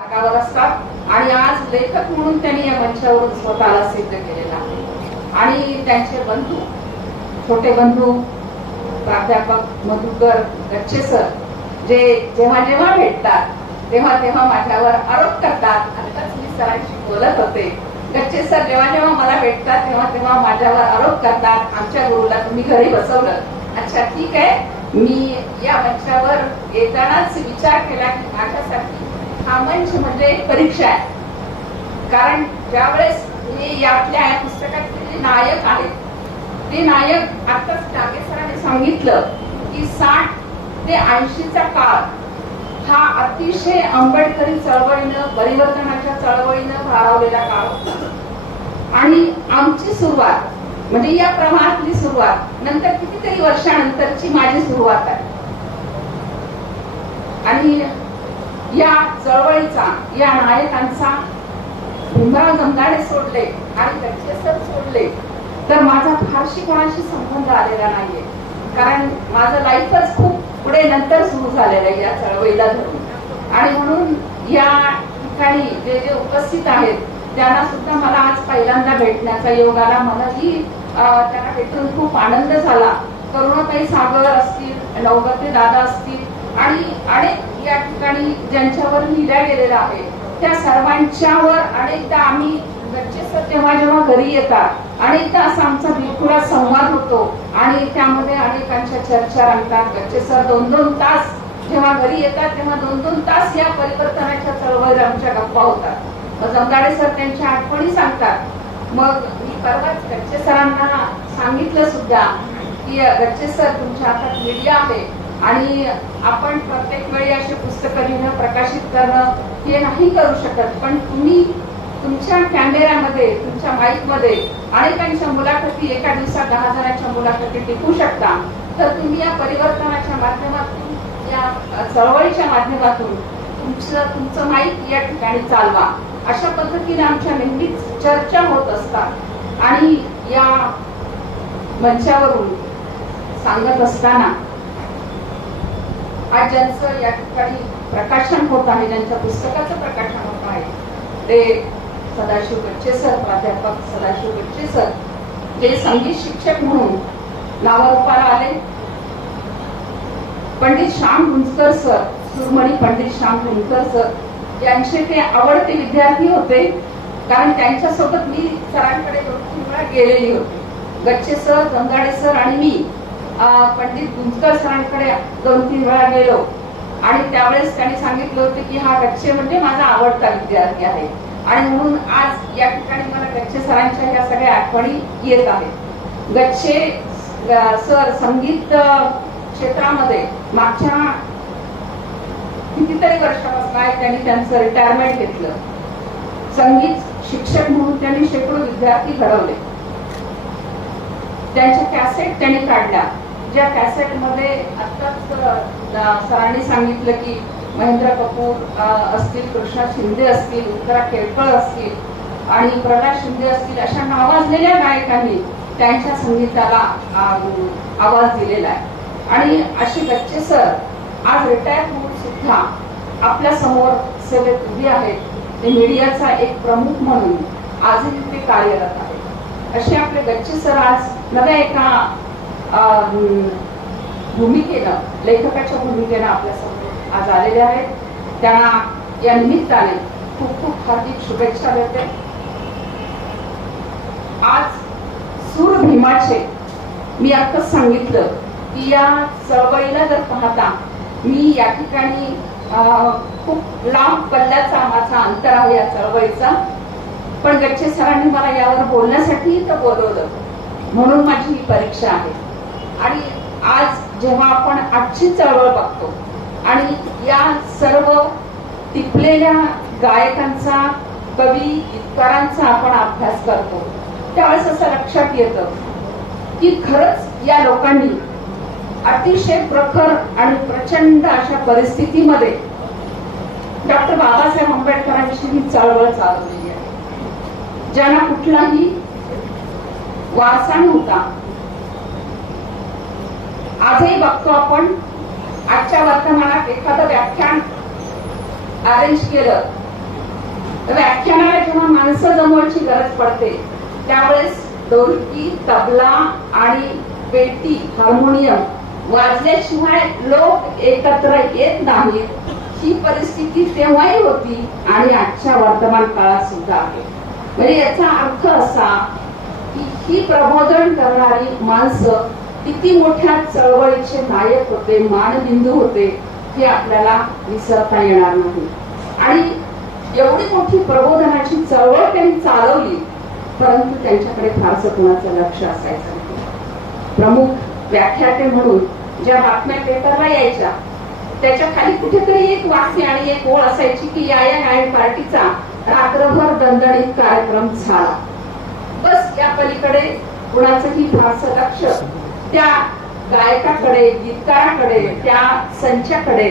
मार्गावर असतात. आणि आज लेखक म्हणून त्यांनी या मंचावरून स्वतःला सिद्ध केलेला आहे. आणि त्यांचे बंधू छोटे बंधू प्राध्यापक मधुकर गच्छे सर जे जेव्हा जेव्हा भेटतात तेव्हा तेव्हा माझ्यावर आरोप करतात. आताच मी सरांशी बोलत होते. गच्चे सर जेव्हा जेव्हा मला भेटतात तेव्हा तेव्हा माझ्यावर आरोप करतात. आमच्या गुरुला तुम्ही घरी बसवलं. अच्छा ठीक आहे. मी या मंचावर येतानाच विचार केला की माझ्यासाठी हा मंच म्हणजे एक परीक्षा आहे. कारण ज्यावेळेस हे या या पुस्तकातले जे नायक आहेत ते नायक आताच डागे सरांनी सांगितलं की साठ ते ऐंशीचा काळ हा अतिशय आंबेडकरी चळवळीनं परिवर्तनाच्या चळवळीनं भारावलेला काळ होता. आणि आमची सुरुवात म्हणजे या प्रवाहातली सुरुवात नंतर कितीतरी वर्षानंतरची माझी सुरुवात आहे. आणि या चळवळीचा या नायकांचा भीमराव जमदाडे सोडले आणि त्यांचे सर सोडले. तर माझा फारशी कोणाशी संबंध आलेला नाहीये. कारण माझं लाईफच खूप पुढे नंतर सुरू झालेलं आहे या चळवळीला धरून. आणि म्हणून या ठिकाणी जे जे उपस्थित आहेत त्यांना सुद्धा मला आज पहिल्यांदा भेटण्याचा योग आला. मलाही त्यांना भेटून खूप आनंद झाला. करुणाताई सागर असतील नवगते दादा असतील आणि अनेक या ठिकाणी ज्यांच्यावर लिहिल्या गेलेला आहे त्या सर्वांच्यावर अनेकदा आम्ही गच्चे सर जेव्हा जेव्हा घरी येतात अनेकदा असा आमचा बिलकुल संवाद होतो आणि त्यामध्ये अनेकांच्या चर्चा रंगतात. गच्चे सर दोन दोन तास जेव्हा घरी येतात तेव्हा दोन दोन तास या परिवर्तनाच्या चळवळीत आमच्या गप्पा होतात. मग जमदाडे सर त्यांच्या आठवणी सांगतात. मग मी परवाच गच्चे सरांना सांगितलं सुद्धा की गच्चे सर तुमच्या हातात मीडिया आहे. आणि आपण प्रत्येक वेळी असे पुस्तकं लिहिणं प्रकाशित करणं हे नाही करू शकत. पण तुम्ही तुमच्या कॅमेऱ्यामध्ये तुमच्या माईकमध्ये अनेकांच्या मुलाखती एका दिवसात दहा जणांच्या मुलाखती टिकू शकता. तर तुम्ही या परिवर्तनाच्या माध्यमातून या चळवळीच्या माध्यमातून तुमचं तुमचं माईक या ठिकाणी चालवा. अशा पद्धतीने आमच्या नेहमीच चर्चा होत असतात. आणि या मंचावरून सांगत असताना आज ज्यांचं या ठिकाणी प्रकाशन होत आहे ज्यांच्या पुस्तकाचं प्रकाशन होत आहे ते सदाशिव गच्चे सर प्राध्यापक सदाशिव गच्चे सर जे संगीत शिक्षक म्हणून नावारूपाला आले पंडित श्याम गुंजकर सर सुरमणी पंडित श्याम गुंजकर सर यांचे ते आवडते विद्यार्थी होते कारण त्यांच्यासोबत मी सरांकडे दोन तीन वेळा गेलेली होती. गच्चे सर गंगाडे सर आणि मी पंडित गुंजकर सरांकडे दोन तीन वेळा गेलो. आणि त्यावेळेस त्यांनी सांगितलं होतं की हा गच्चे म्हणजे माझा आवडता विद्यार्थी आहे. आणि म्हणून आज या ठिकाणी मला गच्छे सरांच्या ह्या सगळ्या आठवणी येत आहेत. गच्छे सर संगीत क्षेत्रामध्ये मागच्या कितीतरी वर्षापासून आहे त्यांनी त्यांचं रिटायरमेंट घेतलं. संगीत शिक्षक म्हणून त्यांनी शेकडो विद्यार्थी घडवले. त्यांच्या कॅसेट त्यांनी काढल्या. ज्या कॅसेटमध्ये आत्ताच सरांनी सांगितलं की महेंद्र कपूर असतील कृष्णा शिंदे असतील उत्तरा केळकर असतील आणि प्रकाश शिंदे असतील अशा नावाजलेल्या गायकांनी त्यांच्या संगीताला आवाज दिलेला आहे. आणि अशी गच्चे सर आज रिटायर होऊन सुद्धा आपल्यासमोर सेवेत उभी आहेत. ते मीडियाचा एक प्रमुख म्हणून आजही ते कार्यरत आहेत. असे आपले गच्चे सर आज नव्या एका भूमिकेनं लेखकाच्या भूमिकेनं आपल्यासमोर आज आलेले आहेत. त्यांना या निमित्ताने खूप खूप हार्दिक शुभेच्छा देते. आज सूर भीमाचे मी आताच सांगितलं की या चळवळीला जर पाहता मी या ठिकाणी अं, खूप लांब पल्ल्याचा माझा अंतर आहे या चळवळीचा. पण गच्चे सरांनी मला यावर बोलण्यासाठी तर बोलवलं. म्हणून माझी ही परीक्षा आहे. आणि आज जेव्हा आपण आजची चळवळ बघतो आणि या सर्व टिपलेल्या गायकांचा कवी गीतकारांचा आपण अभ्यास करतो त्यावेळेस असं लक्षात येतं की खरंच या लोकांनी अतिशय प्रखर आणि प्रचंड अशा परिस्थितीमध्ये डॉक्टर बाबासाहेब आंबेडकरांची ही चळवळ चालवलेली आहे. ज्यांना कुठलाही वारसा नव्हता आजही बघतो आपण. आजच्या वर्तमानात एखादं व्याख्यान अरेंज केलं. तर व्याख्यानाला जेव्हा माणसं जमवायची गरज पडते त्यावेळेस ढोलकी तबला आणि पेटी हार्मोनियम वाजल्याशिवाय लोक एकत्र येत नाहीत. ही परिस्थिती तेव्हाही होती आणि आजच्या वर्तमान काळात सुद्धा आहे. म्हणजे याचा अर्थ असा की ही प्रबोधन करणारी माणसं किती मोठ्या चळवळीचे नायक होते मानबिंदू होते हे आपल्याला विसरता येणार नाही. आणि एवढी मोठी प्रबोधनाची चळवळ त्यांनी चालवली परंतु त्यांच्याकडे फारसं कोणाचं लक्ष असायचं नाही. प्रमुख व्याख्याते म्हणून ज्या बातम्या पेपरला यायच्या त्याच्याखाली कुठेतरी एक वाक्य आणि एक ओळ असायची की या या गायन पार्टीचा रात्रभर दणदणीत कार्यक्रम झाला. बस या पलीकडे कुणाचंही फारसं लक्ष त्या गायकाकडे गीतकाराकडे त्या संचाकडे